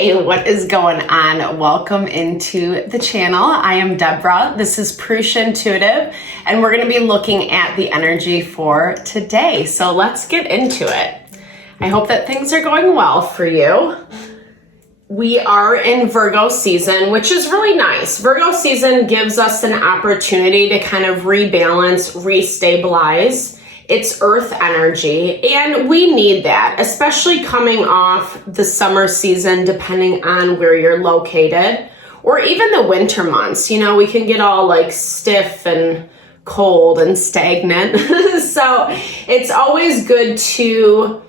Hey, what is going on? Welcome into the channel. I am Deborah. This is Purusha Intuitive, and we're going to be looking at the energy for today. So let's get into it. I hope that things are going well for you. We are in Virgo season, which is really nice. Virgo season gives us an opportunity to kind of rebalance, restabilize. It's earth energy, and we need that, especially coming off the summer season, depending on where you're located, or even the winter months. You know, we can get all like stiff and cold and stagnant. So it's always good to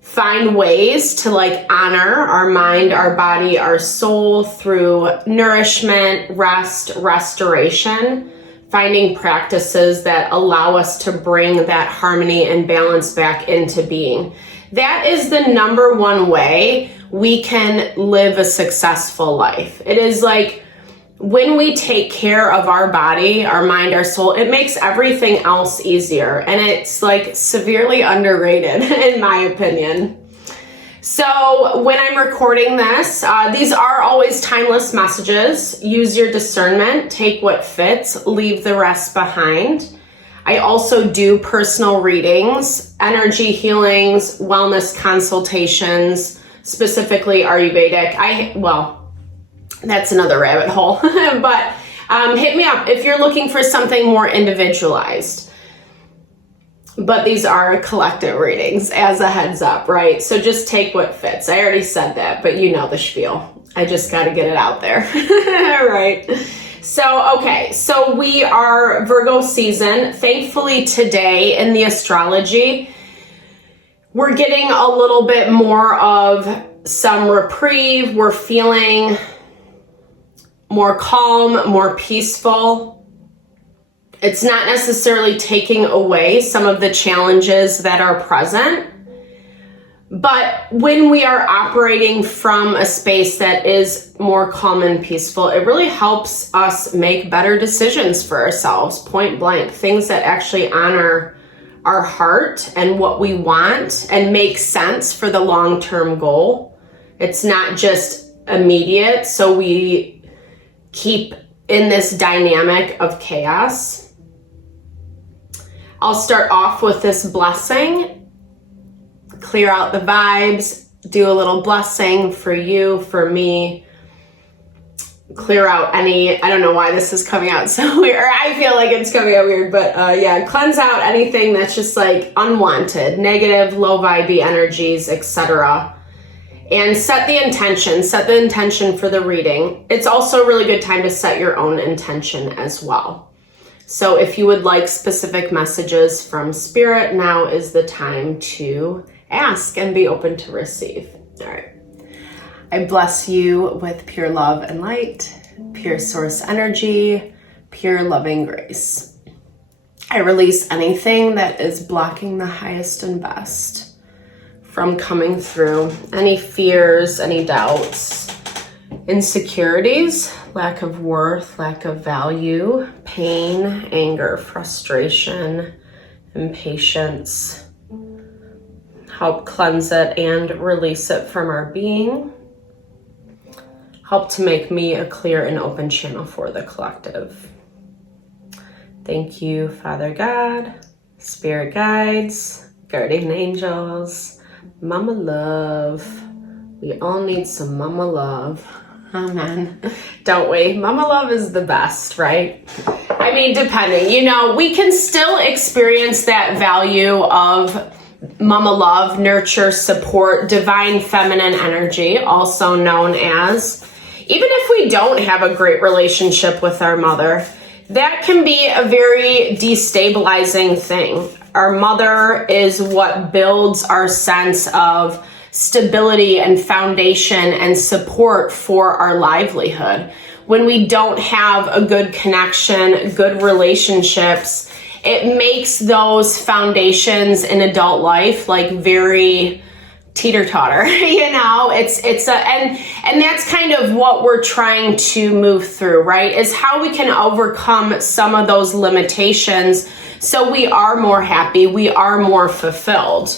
find ways to like honor our mind, our body, our soul through nourishment, rest, restoration. Finding practices that allow us to bring that harmony and balance back into being. That is the number one way we can live a successful life. It is like when we take care of our body, our mind, our soul, it makes everything else easier. And it's like severely underrated in my opinion. So when I'm recording this, these are always timeless messages. Use your discernment, take what fits, leave the rest behind. I also do personal readings, energy healings, wellness consultations, specifically Ayurvedic. Well, that's another rabbit hole, but hit me up if you're looking for something more individualized. But these are collective readings as a heads up, right? So just take what fits. I already said that, but you know the spiel. I just got to get it out there, right? So, okay, so we are Virgo season. Thankfully today in the astrology, we're getting a little bit more of some reprieve. We're feeling more calm, more peaceful. It's not necessarily taking away some of the challenges that are present, but when we are operating from a space that is more calm and peaceful, it really helps us make better decisions for ourselves, point blank, things that actually honor our heart and what we want and make sense for the long-term goal. It's not just immediate, so we keep in this dynamic of chaos. I'll start off with this blessing, clear out the vibes, do a little blessing for you, for me, clear out any, I don't know why this is coming out so weird, or I feel like it's coming out weird, but yeah, cleanse out anything that's just like unwanted, negative, low vibey energies, etc. And set the intention for the reading. It's also a really good time to set your own intention as well. So if you would like specific messages from Spirit, now is the time to ask and be open to receive. All right. I bless you with pure love and light, pure source energy, pure loving grace. I release anything that is blocking the highest and best from coming through. Any fears, any doubts, insecurities, lack of worth, lack of value, pain, anger, frustration, impatience. Help cleanse it and release it from our being. Help to make me a clear and open channel for the collective. Thank you, Father God, Spirit guides, guardian angels, Mama Love. We all need some Mama Love. Amen. Don't we? Mama Love is the best, right? I mean, depending, you know, we can still experience that value of Mama Love, nurture, support, divine feminine energy, also known as, even if we don't have a great relationship with our mother, that can be a very destabilizing thing. Our mother is what builds our sense of stability and foundation and support for our livelihood. When we don't have a good connection, good relationships, it makes those foundations in adult life like very teeter-totter, you know, and that's kind of what we're trying to move through, right? Is how we can overcome some of those limitations so we are more happy, we are more fulfilled.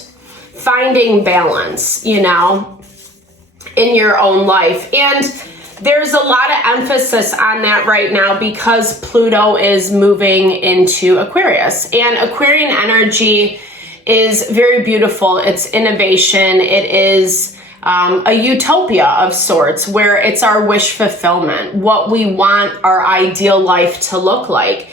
Finding balance, you know, in your own life. And there's a lot of emphasis on that right now because Pluto is moving into Aquarius. And Aquarian energy is very beautiful. It's innovation. It is a utopia of sorts where it's our wish fulfillment, what we want our ideal life to look like.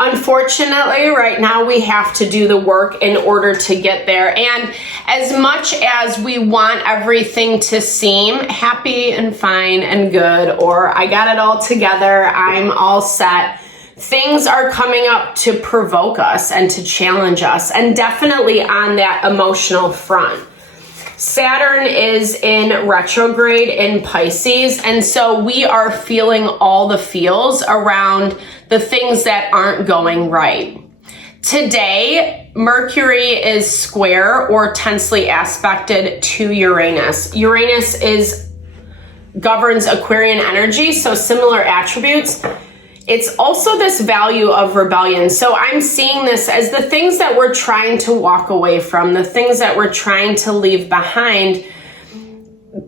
Unfortunately, right now we have to do the work in order to get there. And as much as we want everything to seem happy and fine and good, or I got it all together, I'm all set, things are coming up to provoke us and to challenge us, and definitely on that emotional front. Saturn is in retrograde in Pisces, and so we are feeling all the feels around the things that aren't going right. Today, Mercury is square or tensely aspected to Uranus. Uranus governs Aquarian energy, so similar attributes. It's also this value of rebellion. So I'm seeing this as the things that we're trying to walk away from, the things that we're trying to leave behind.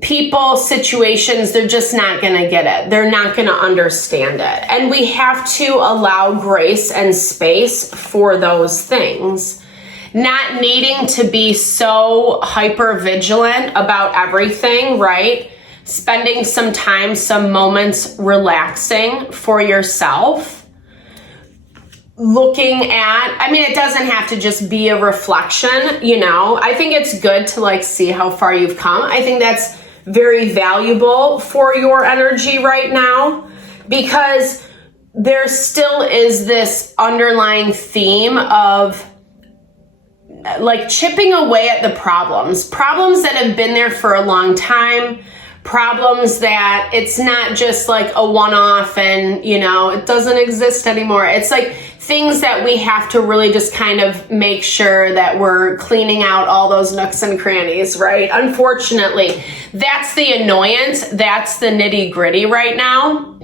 People, situations, they're just not going to get it. They're not going to understand it. And we have to allow grace and space for those things. Not needing to be so hyper vigilant about everything, right? Spending some time, some moments relaxing for yourself. Looking at, it doesn't have to just be a reflection, I think it's good to see how far you've come. I think that's very valuable for your energy right now, because there still is this underlying theme of chipping away at the problems that have been there for a long time. Problems that it's not just a one-off and, it doesn't exist anymore. It's things that we have to really just kind of make sure that we're cleaning out all those nooks and crannies, right? Unfortunately, that's the annoyance. That's the nitty-gritty right now.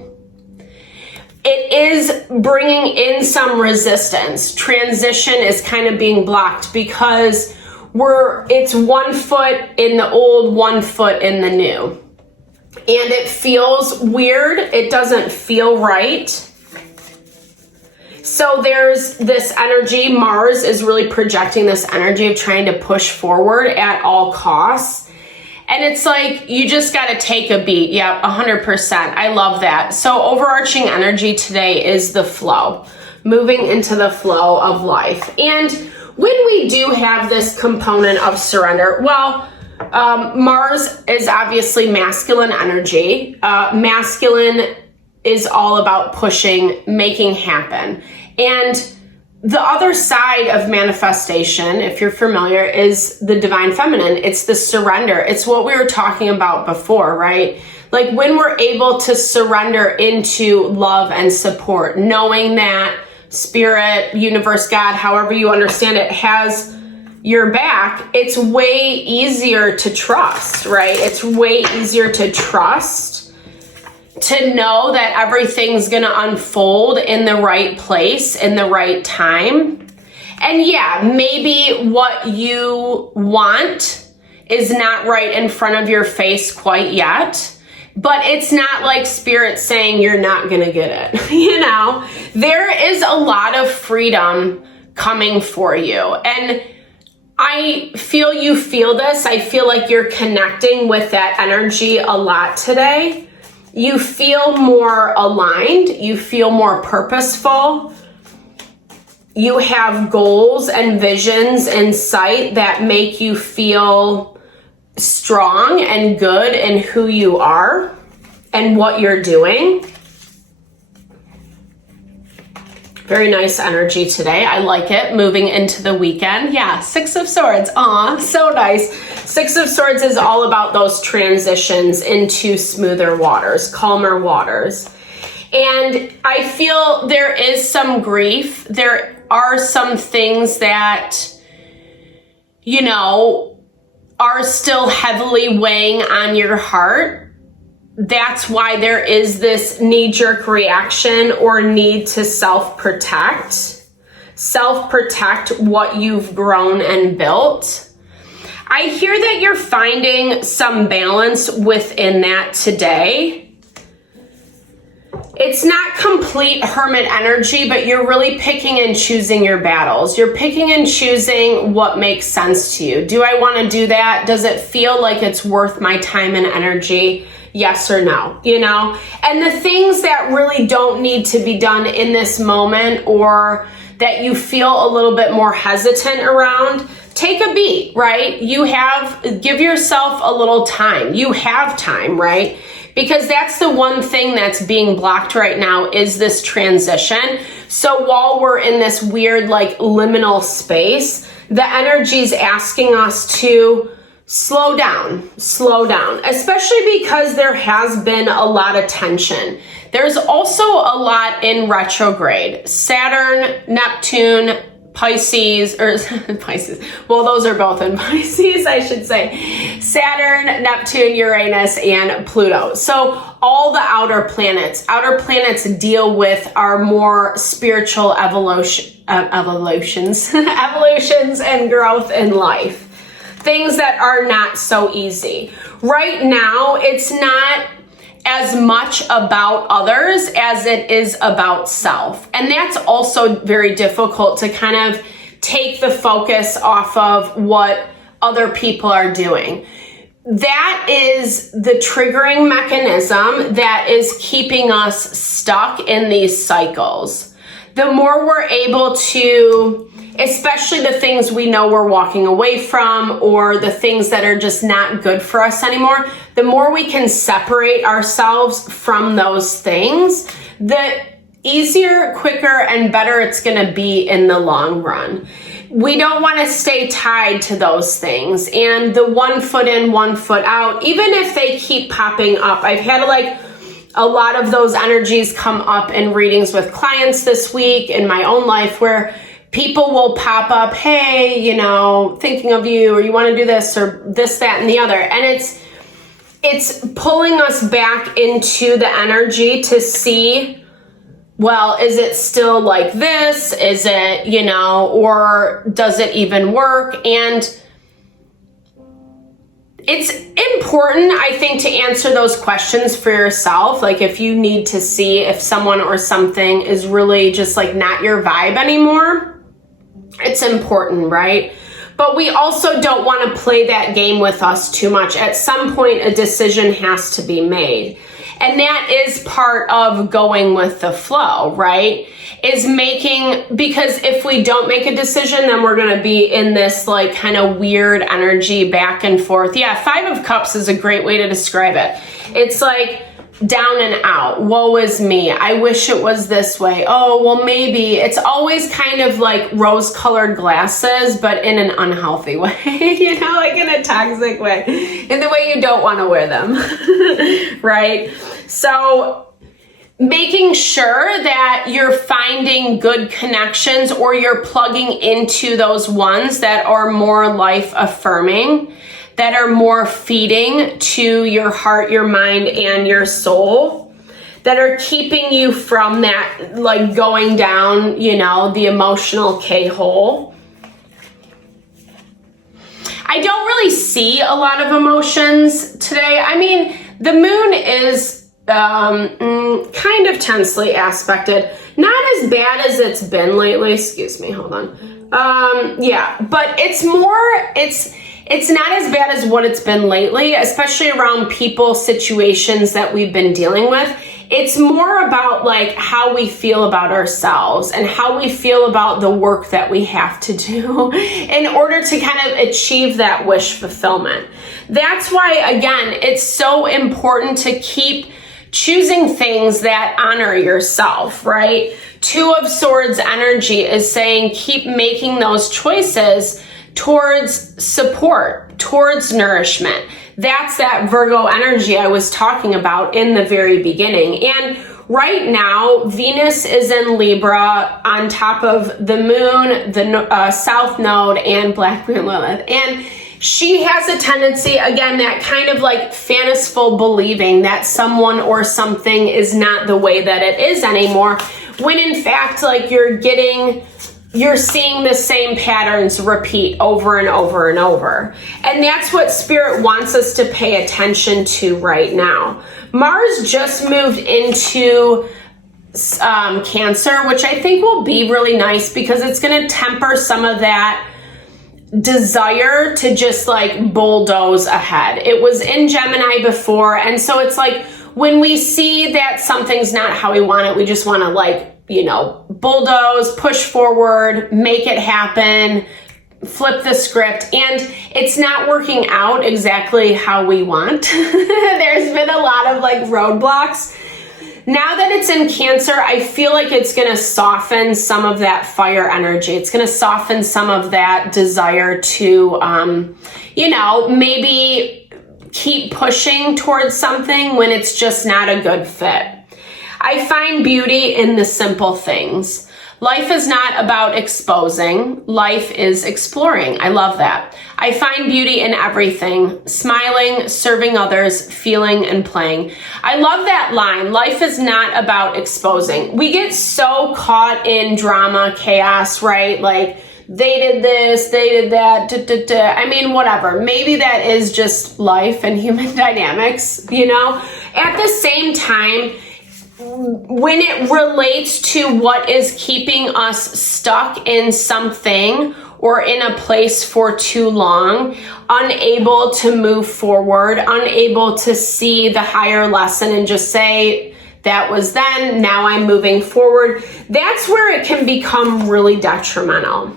It is bringing in some resistance. Transition is kind of being blocked because it's 1 foot in the old, 1 foot in the new. And it feels weird. It doesn't feel right. So there's this energy. Mars is really projecting this energy of trying to push forward at all costs. And it's you just got to take a beat. Yeah, 100%. I love that. So overarching energy today is the flow, moving into the flow of life. And when we do have this component of surrender, Mars is obviously masculine energy. Masculine is all about pushing, making happen. And the other side of manifestation, if you're familiar, is the divine feminine. It's the surrender. It's what we were talking about before, right? When we're able to surrender into love and support, knowing that spirit, universe, God, however you understand it, has your back, it's way easier to trust, right? It's way easier to trust, to know that everything's going to unfold in the right place, in the right time. And yeah, maybe what you want is not right in front of your face quite yet, but it's not spirit saying you're not going to get it. There is a lot of freedom coming for you. And I feel you feel this. I feel you're connecting with that energy a lot today. You feel more aligned. You feel more purposeful. You have goals and visions in sight that make you feel strong and good in who you are and what you're doing. Very nice energy today. I like it. Moving into the weekend. Yeah, 6 of Swords. Aw, so nice. 6 of Swords is all about those transitions into smoother waters, calmer waters. And I feel there is some grief. There are some things that, are still heavily weighing on your heart. That's why there is this knee-jerk reaction or need to self-protect what you've grown and built. I hear that you're finding some balance within that today. It's not complete hermit energy, but you're really picking and choosing your battles. You're picking and choosing what makes sense to you. Do I want to do that? Does it feel like it's worth my time and energy? Yes or no, you know? And the things that really don't need to be done in this moment, or that you feel a little bit more hesitant around, take a beat, right? Give yourself a little time. You have time, right? Because that's the one thing that's being blocked right now, is this transition. So while we're in this weird, like, liminal space, the energy's asking us to slow down, especially because there has been a lot of tension. There's also a lot in retrograde. Saturn, Neptune, Pisces, or Pisces, well, those are both in Pisces, I should say. Saturn, Neptune, Uranus, and Pluto. So all the outer planets deal with our more spiritual evolutions and growth in life. Things that are not so easy. Right now, it's not as much about others as it is about self. And that's also very difficult to kind of take the focus off of what other people are doing. That is the triggering mechanism that is keeping us stuck in these cycles. The more we're able to, especially the things we know we're walking away from, or the things that are just not good for us anymore, the more we can separate ourselves from those things, the easier, quicker, and better it's going to be in the long run. We don't want to stay tied to those things. And the 1 foot in, 1 foot out, even if they keep popping up. I've had a lot of those energies come up in readings with clients this week in my own life, where people will pop up, hey, you know, thinking of you, or you want to do this, or this, that, and the other. And it's pulling us back into the energy to see, well, is it still like this? Is it, you know, or does it even work? And it's important, I think, to answer those questions for yourself. Like, if you need to see if someone or something is really just like not your vibe anymore, it's important, right? But we also don't want to play that game with us too much. At some point, a decision has to be made. And that is part of going with the flow, right? Because if we don't make a decision, then we're going to be in this like kind of weird energy back and forth. Yeah, 5 of Cups is a great way to describe it. It's like down and out. Woe is me. I wish it was this way. Oh, well, maybe. It's always kind of like rose-colored glasses, but in an unhealthy way, you know, like in a toxic way, in the way you don't want to wear them, right? So making sure that you're finding good connections, or you're plugging into those ones that are more life-affirming, that are more feeding to your heart, your mind, and your soul, that are keeping you from that, like, going down, you know, the emotional K-hole. I don't really see a lot of emotions today. I mean, the moon is kind of tensely aspected. Not as bad as it's been lately. Excuse me, hold on. Yeah, but it's not as bad as what it's been lately, especially around people, situations that we've been dealing with. It's more about like how we feel about ourselves and how we feel about the work that we have to do in order to kind of achieve that wish fulfillment. That's why, again, it's so important to keep choosing things that honor yourself, right? 2 of Swords energy is saying keep making those choices towards support, towards nourishment. That's that Virgo energy I was talking about in the very beginning. And right now, Venus is in Libra on top of the moon, the South Node, and Black Moon Lilith. And she has a tendency, again, that kind of like fanciful believing that someone or something is not the way that it is anymore, when in fact, like, you're getting you're seeing the same patterns repeat over and over and over. And that's what Spirit wants us to pay attention to right now. Mars just moved into Cancer, which I think will be really nice because it's going to temper some of that desire to just like bulldoze ahead. It was in Gemini before, and so it's like when we see that something's not how we want it, we just want to like, you know, bulldoze, push forward, make it happen, flip the script, and it's not working out exactly how we want. There's been a lot of like roadblocks. Now that it's in Cancer, I feel like it's going to soften some of that fire energy. It's going to soften some of that desire to, you know, maybe keep pushing towards something when it's just not a good fit. I find beauty in the simple things. Life is not about exposing. Life is exploring. I love that. I find beauty in everything. Smiling, serving others, feeling, and playing. I love that line. Life is not about exposing. We get so caught in drama, chaos, right? Like, they did this, they did that, I mean, whatever. Maybe that is just life and human dynamics, you know? At the same time, when it relates to what is keeping us stuck in something or in a place for too long, unable to move forward, unable to see the higher lesson and just say, that was then, now I'm moving forward, that's where it can become really detrimental.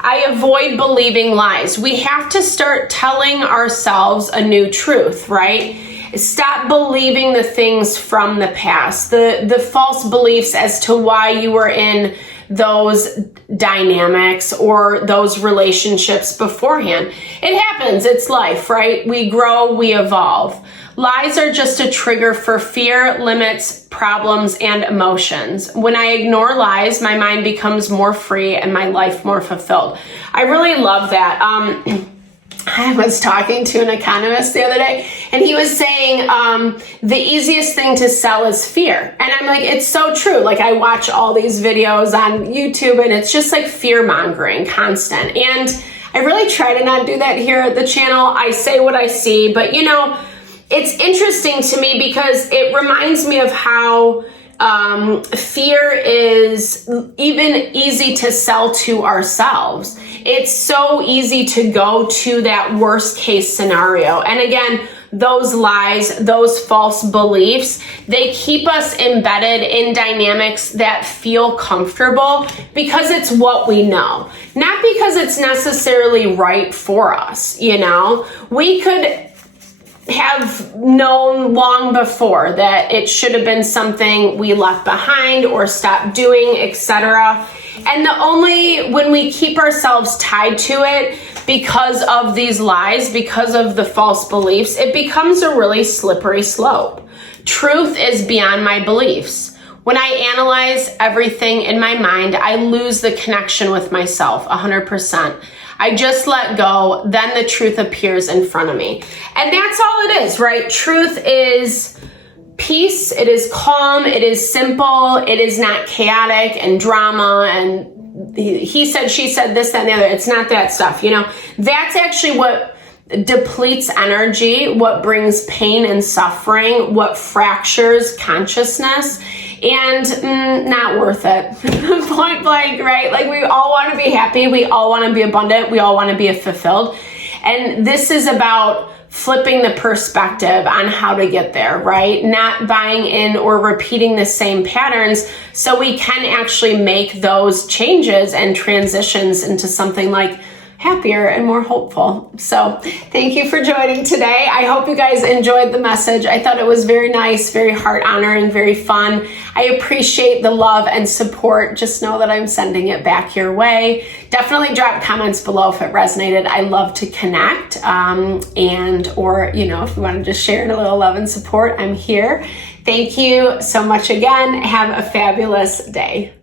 I avoid believing lies. We have to start telling ourselves a new truth, right? Stop believing the things from the past, the false beliefs as to why you were in those dynamics or those relationships beforehand. It happens. It's life, right? We grow, we evolve. Lies are just a trigger for fear, limits, problems, and emotions. When I ignore lies, my mind becomes more free and my life more fulfilled. I really love that. I was talking to an economist the other day, and he was saying the easiest thing to sell is fear. And I'm like, it's so true. Like, I watch all these videos on YouTube, and it's just like fear mongering, constant. And I really try to not do that here at the channel. I say what I see, but you know, it's interesting to me because it reminds me of how fear is even easy to sell to ourselves. It's so easy to go to that worst case scenario. And again, those lies, those false beliefs, they keep us embedded in dynamics that feel comfortable because it's what we know, not because it's necessarily right for us. You know, we could have known long before that it should have been something we left behind or stopped doing, etc. And when we keep ourselves tied to it because of these lies, because of the false beliefs, it becomes a really slippery slope. Truth is beyond my beliefs. When I analyze everything in my mind, I lose the connection with myself 100%. I just let go, then the truth appears in front of me. And that's all it is, right? Truth is peace, it is calm, it is simple, it is not chaotic and drama and he said, she said, this, that, and the other. It's not that stuff, you know? That's actually what depletes energy, what brings pain and suffering, what fractures consciousness, and not worth it. Point blank, right? Like, we all want to be happy, we all want to be abundant, we all want to be fulfilled. And this is about flipping the perspective on how to get there, right? Not buying in or repeating the same patterns so we can actually make those changes and transitions into something like happier and more hopeful. So thank you for joining today. I hope you guys enjoyed the message. I thought it was very nice, very heart honoring, very fun. I appreciate the love and support. Just know that I'm sending it back your way. Definitely drop comments below if it resonated. I love to connect or, you know, if you want to just share a little love and support, I'm here. Thank you so much again. Have a fabulous day.